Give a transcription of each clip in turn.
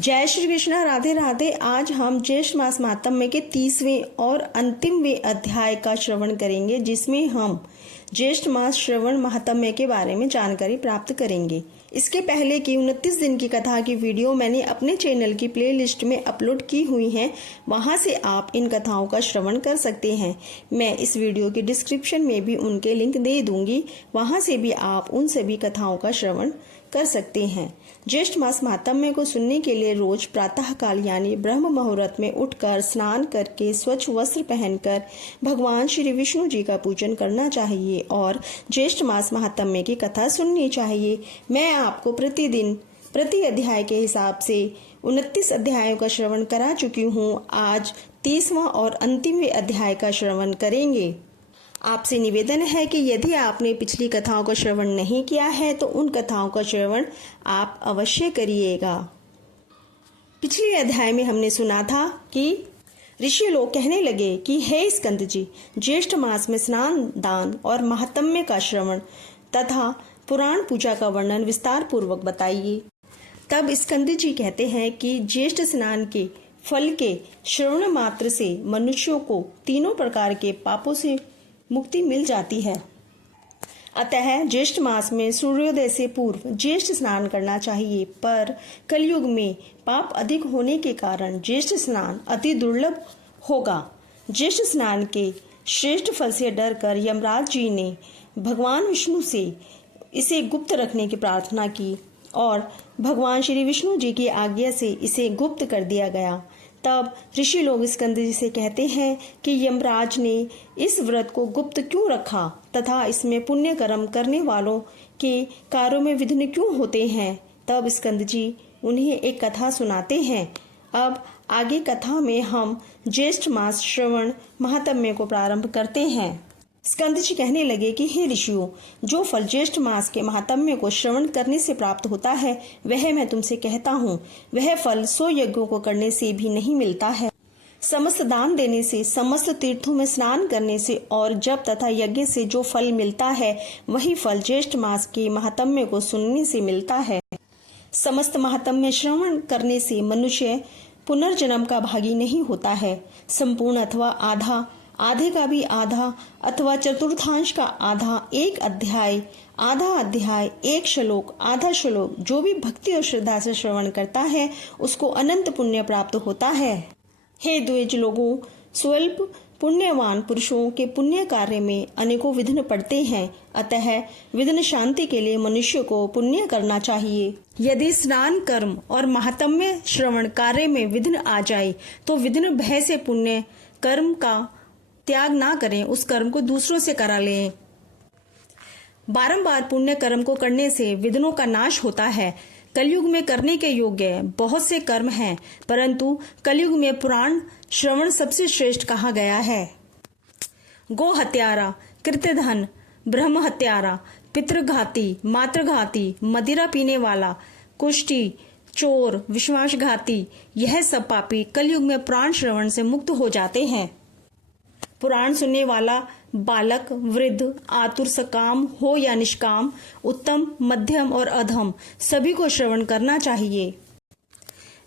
जय श्री कृष्णा, राधे राधे। आज हम ज्येष्ठ मास महात्म्य के 30वें और अंतिमवें अध्याय का श्रवण करेंगे, जिसमें हम ज्येष्ठ मास श्रवण महात्म्य के बारे में जानकारी प्राप्त करेंगे। इसके पहले की 29 दिन की कथा की वीडियो मैंने अपने चैनल की प्लेलिस्ट में अपलोड की हुई है, वहां से आप इन कथाओं का श्रवण कर सकते हैं। मैं इस वीडियो के डिस्क्रिप्शन में भी उनके लिंक दे दूंगी, वहां से भी आप उन सभी कथाओं का श्रवण कर सकते हैं। ज्येष्ठ मास महात्म्य को सुनने के लिए रोज प्रातः काल यानी ब्रह्म मुहूर्त में उठकर स्नान करके स्वच्छ वस्त्र पहनकर भगवान श्री विष्णु जी का पूजन करना चाहिए और ज्येष्ठ मास महात्म्य की कथा सुननी चाहिए। मैं आपको प्रतिदिन प्रति अध्याय के हिसाब से 29 अध्यायों का श्रवण करा चुकी हूँ। आज 30वां और अंतिम अध्याय का श्रवण करेंगे। आपसे निवेदन है कि यदि आपने पिछली कथाओं का श्रवण नहीं किया है तो उन कथाओं का श्रवण आप अवश्य करिएगा। पिछले अध्याय में हमने सुना था कि ऋषि लोग कहने लगे कि हे स्कंद जी, ज्येष्ठ मास में स्नान, दान और महात्म्य का श्रवण तथा पुराण पूजा का वर्णन विस्तार पूर्वक बताइए। तब स्कंद जी कहते हैं कि ज्येष्ठ स्नान के फल के श्रवण मात्र से मनुष्यों को तीनों प्रकार के पापों से मुक्ति मिल जाती है। अतः ज्येष्ठ मास में सूर्योदय से पूर्व ज्येष्ठ स्नान करना चाहिए, पर कलयुग में पाप अधिक होने के कारण ज्येष्ठ स्नान अति दुर्लभ होगा। ज्येष्ठ स्नान के श्रेष्ठ फल से डरकर यमराज जी ने भगवान विष्णु से इसे गुप्त रखने की प्रार्थना की और भगवान श्री विष्णु जी की आज्ञा से इसे गुप्त कर दिया गया। तब ऋषि लोग स्कंद जी से कहते हैं कि यमराज ने इस व्रत को गुप्त क्यों रखा तथा इसमें पुण्य कर्म करने वालों के कार्यों में विघ्न क्यों होते हैं। तब स्कंद जी उन्हें एक कथा सुनाते हैं। अब आगे कथा में हम ज्येष्ठ मास श्रवण महात्म्य को प्रारंभ करते हैं। स्कंद जी कहने लगे कि हे ऋषियों, जो फल ज्येष्ठ मास के महात्म्य को श्रवण करने से प्राप्त होता है वह मैं तुमसे कहता हूँ। वह फल 100 यज्ञों को करने से भी नहीं मिलता है। समस्त दान देने से, समस्त तीर्थों में स्नान करने से और जप तथा यज्ञ से जो फल मिलता है वही फल ज्येष्ठ मास के महात्म्य को सुनने से मिलता है। समस्त महात्म्य श्रवण करने से मनुष्य पुनर्जन्म का भागी नहीं होता है। संपूर्ण अथवा आधा, आधे का भी आधा अथवा चतुर्थांश का आधा, एक अध्याय, आधा अध्याय, एक श्लोक, आधा श्लोक जो भी भक्ति और श्रद्धा से श्रवण करता है उसको अनंत पुण्य प्राप्त होता है। हे द्विज लोगों, स्वल्प पुण्यवान पुरुषों के पुण्य कार्य में अनेकों विघ्न पड़ते हैं। अतः विघ्न शांति के लिए मनुष्य को पुण्य करना चाहिए। यदि स्नान कर्म और महात्म्य श्रवण कार्य में विघ्न आ जाए तो विघ्न भय से पुण्य कर्म का त्याग ना करें, उस कर्म को दूसरों से करा लें। बारंबार पुण्य कर्म को करने से विघ्नों का नाश होता है। कलयुग में करने के योग्य बहुत से कर्म हैं, परंतु कलयुग में पुराण श्रवण सबसे श्रेष्ठ कहा गया है। गो हत्यारा, कृत्यधन, ब्रह्म हत्यारा, पितृघाती, मातृघाती, मदिरा पीने वाला, कुष्ठी, चोर, विश्वासघाती, यह सब पापी कलयुग में पुराण श्रवण से मुक्त हो जाते हैं। पुराण सुनने वाला बालक, वृद्ध, आतुर, सकाम हो या निष्काम, उत्तम, मध्यम और अधम सभी को श्रवण करना चाहिए।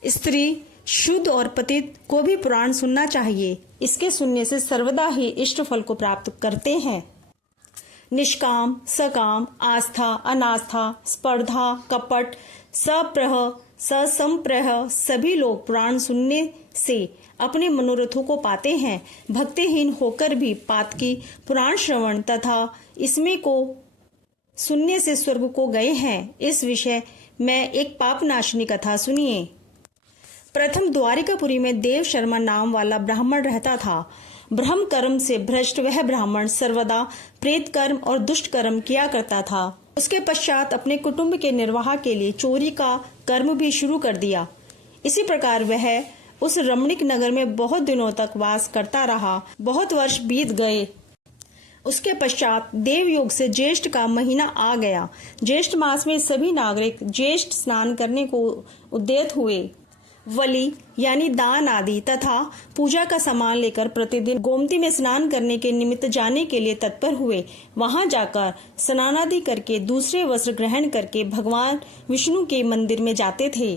स्त्री, शुद्ध और पतित को भी पुराण सुनना चाहिए। इसके सुनने से सर्वदा ही इष्ट फल को प्राप्त करते हैं। निष्काम, सकाम, आस्था, अनास्था, स्पर्धा, कपट, सप्रह, ससंप्रह सभी लोग पुराण सुनने से अपने मनोरथों को पाते हैं। भक्तिहीन होकर भी पातकी पुराण श्रवण तथा इसमें को सुनने से स्वर्ग को गए हैं। इस विषय में एक पाप नाशनी कथा सुनिए। प्रथम द्वारिकापुरी में देव शर्मा नाम वाला ब्राह्मण रहता था। ब्रह्म कर्म से भ्रष्ट वह ब्राह्मण सर्वदा प्रेत कर्म और दुष्ट कर्म किया करता था। उसके पश्चात अपने कुटुंब के निर्वाह के लिए चोरी का कर्म भी शुरू कर दिया। इसी प्रकार वह उस रमणीक नगर में बहुत दिनों तक वास करता रहा। बहुत वर्ष बीत गए। उसके पश्चात देवयोग से ज्येष्ठ का महीना आ गया। ज्येष्ठ मास में सभी नागरिक ज्येष्ठ स्नान करने को उद्यत हुए। बलि यानी दान आदि तथा पूजा का सामान लेकर प्रतिदिन गोमती में स्नान करने के निमित्त जाने के लिए तत्पर हुए। वहां जाकर स्नानादि करके दूसरे वस्त्र ग्रहण करके भगवान विष्णु के मंदिर में जाते थे।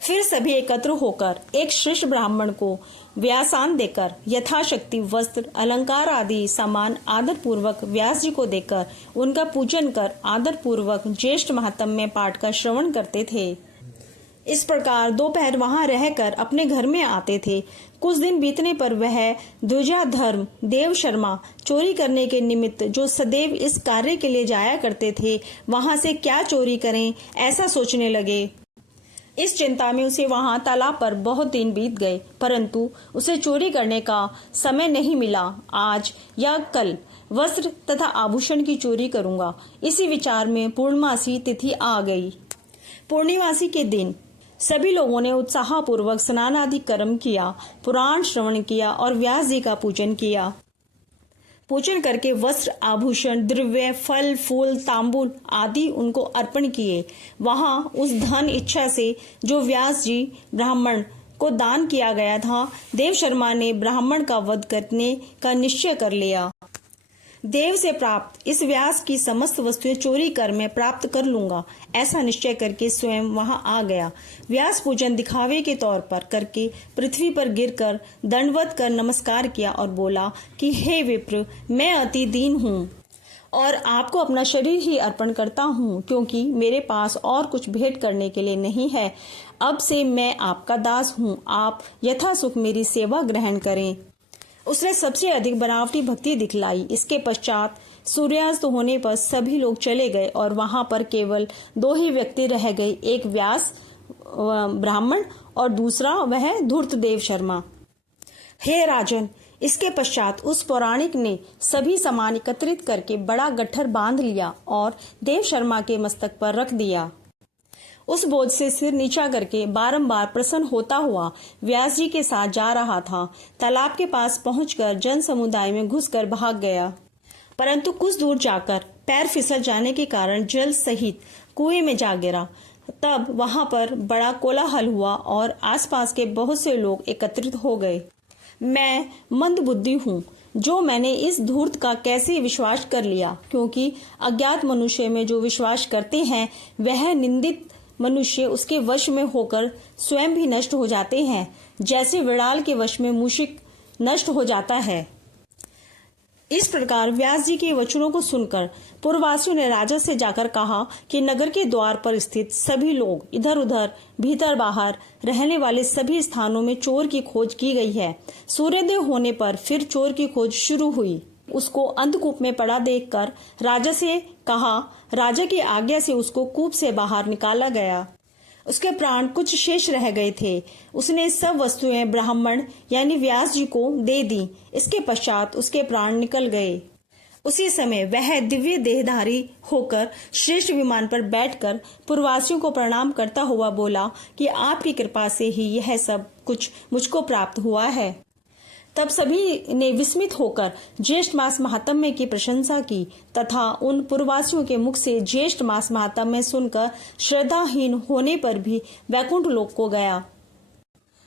फिर सभी एकत्र होकर एक श्रेष्ठ ब्राह्मण को व्यासान देकर यथाशक्ति वस्त्र, अलंकार आदि सामान आदर पूर्वक व्यास जी को देकर उनका पूजन कर आदर पूर्वक ज्येष्ठ महात्म्य पाठ का श्रवण करते थे। इस प्रकार दोपहर वहां रहकर अपने घर में आते थे। कुछ दिन बीतने पर वह द्विजाधर्म देव शर्मा चोरी करने के निमित्त जो सदैव इस कार्य के लिए जाया करते थे, वहां से क्या चोरी करें ऐसा सोचने लगे। इस चिंता में उसे वहां तालाब पर बहुत दिन बीत गए, परंतु उसे चोरी करने का समय नहीं मिला। आज या कल वस्त्र तथा आभूषण की चोरी करूंगा। इसी विचार में पूर्णमासी तिथि आ गई। पूर्णिमासी के दिन सभी लोगों ने उत्साहपूर्वक स्नान आदि कर्म किया, पुराण श्रवण किया और व्यास जी का पूजन किया। पूजन करके वस्त्र, आभूषण, द्रव्य, फल, फूल, तांबूल आदि उनको अर्पण किए। वहां उस धन इच्छा से जो व्यास जी ब्राह्मण को दान किया गया था, देव शर्मा ने ब्राह्मण का वध करने का निश्चय कर लिया। देव से प्राप्त इस व्यास की समस्त वस्तुएं चोरी कर मैं प्राप्त कर लूंगा, ऐसा निश्चय करके स्वयं वहां आ गया। व्यास पूजन दिखावे के तौर पर करके पृथ्वी पर गिरकर दंडवत कर नमस्कार किया और बोला कि हे विप्र, मैं अति दीन हूँ और आपको अपना शरीर ही अर्पण करता हूँ, क्योंकि मेरे पास और कुछ भेंट करने के लिए नहीं है। अब से मैं आपका दास हूँ, आप यथासुख मेरी सेवा ग्रहण करें। उसने सबसे अधिक बनावटी भक्ति दिखलाई। इसके पश्चात सूर्यास्त होने पर सभी लोग चले गए और वहां पर केवल 2 ही व्यक्ति रह गए, एक व्यास ब्राह्मण और दूसरा वह धूर्तदेव शर्मा। हे राजन, इसके पश्चात उस पौराणिक ने सभी सामान एकत्रित करके बड़ा गट्ठर बांध लिया और देव शर्मा के मस्तक पर रख दिया। उस बोझ से सिर नीचा करके बारंबार प्रसन्न होता हुआ व्यास जी के साथ जा रहा था। तालाब के पास पहुंचकर जन समुदाय में घुसकर भाग गया, परंतु कुछ दूर जाकर पैर फिसल जाने के कारण जल सहित कुएं में जा गिरा। तब वहां पर बड़ा कोलाहल हुआ और आसपास के बहुत से लोग एकत्रित हो गए। मैं मंद बुद्धि हूँ जो मैंने इस धूर्त का कैसे विश्वास कर लिया, क्योंकि अज्ञात मनुष्य में जो विश्वास करते हैं वह निंदित मनुष्य उसके वश में होकर स्वयं भी नष्ट हो जाते हैं, जैसे विड़ाल के वश में मूषिक नष्ट हो जाता है। इस प्रकार व्यास जी के वचनों को सुनकर पुरवासियों ने राजा से जाकर कहा कि नगर के द्वार पर स्थित सभी लोग, इधर उधर भीतर बाहर रहने वाले सभी स्थानों में चोर की खोज की गई है। सूर्योदय होने पर फिर चोर की खोज शुरू हुई। उसको अंधकूप में पड़ा देखकर राजा से कहा, राजा की आज्ञा से उसको कूप से बाहर निकाला गया। उसके प्राण कुछ शेष रह गए थे। उसने सब वस्तुएं ब्राह्मण यानी व्यास जी को दे दी। इसके पश्चात उसके प्राण निकल गए। उसी समय वह दिव्य देहधारी होकर श्रेष्ठ विमान पर बैठकर पूर्ववासियों को प्रणाम करता हुआ बोला कि आपकी कृपा से ही यह सब कुछ मुझको प्राप्त हुआ है। तब सभी ने विस्मित होकर ज्येष्ठ मास महात्म्य की प्रशंसा की तथा उन पूर्ववासियों के मुख से ज्येष्ठ मास महात्म्य सुनकर श्रद्धाहीन होने पर भी वैकुंठ लोक को गया।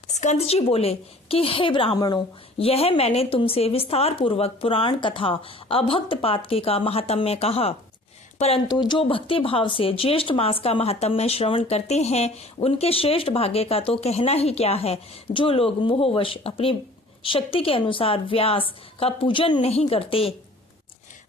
स्कंद जी बोले कि हे ब्राह्मणों, यह मैंने तुमसे विस्तार पूर्वक पुराण कथा अभक्त पातकी का महात्म्य कहा, परंतु जो भक्ति भाव से ज्येष्ठ मास का महात्म्य श्रवण करते हैं उनके श्रेष्ठ भाग्य का तो कहना ही क्या है। जो लोग मोहवश अपनी शक्ति के अनुसार व्यास का पूजन नहीं करते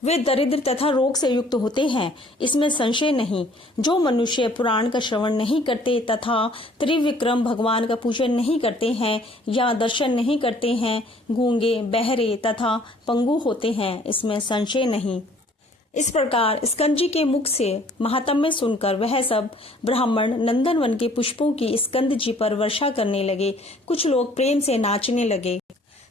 वे दरिद्र तथा रोग से युक्त होते हैं, इसमें संशय नहीं। जो मनुष्य पुराण का श्रवण नहीं करते तथा त्रिविक्रम भगवान का पूजन नहीं करते हैं या दर्शन नहीं करते हैं, गूंगे, बहरे तथा पंगु होते हैं, इसमें संशय नहीं। इस प्रकार स्कंद जी के मुख से महात्म्य सुनकर वह सब ब्राह्मण नंदनवन के पुष्पों की स्कंद जी पर वर्षा करने लगे। कुछ लोग प्रेम से नाचने लगे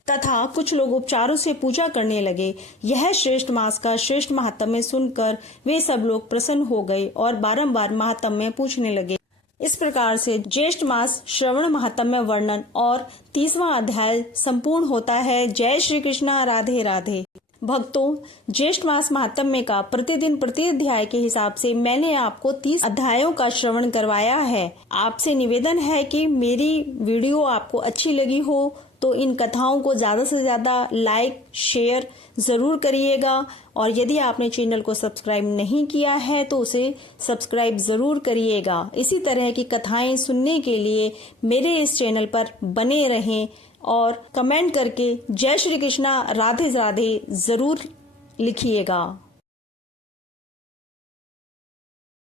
तथा कुछ लोग उपचारों से पूजा करने लगे। यह श्रेष्ठ मास का श्रेष्ठ महात्म्य सुनकर वे सब लोग प्रसन्न हो गए और बारंबार महात्म्य पूछने लगे। इस प्रकार से ज्येष्ठ मास श्रवण महात्म्य वर्णन और 30वां अध्याय संपूर्ण होता है। जय श्री कृष्णा, राधे राधे। भक्तों, ज्येष्ठ मास महात्म्य का प्रतिदिन प्रति अध्याय के हिसाब से मैंने आपको 30 अध्यायों का श्रवण करवाया है। आपसे निवेदन है कि मेरी वीडियो आपको अच्छी लगी हो तो इन कथाओं को ज़्यादा से ज़्यादा लाइक शेयर ज़रूर करिएगा। और यदि आपने चैनल को सब्सक्राइब नहीं किया है तो उसे सब्सक्राइब ज़रूर करिएगा। इसी तरह की कथाएं सुनने के लिए मेरे इस चैनल पर बने रहें और कमेंट करके जय श्री कृष्णा राधे राधे ज़रूर लिखिएगा।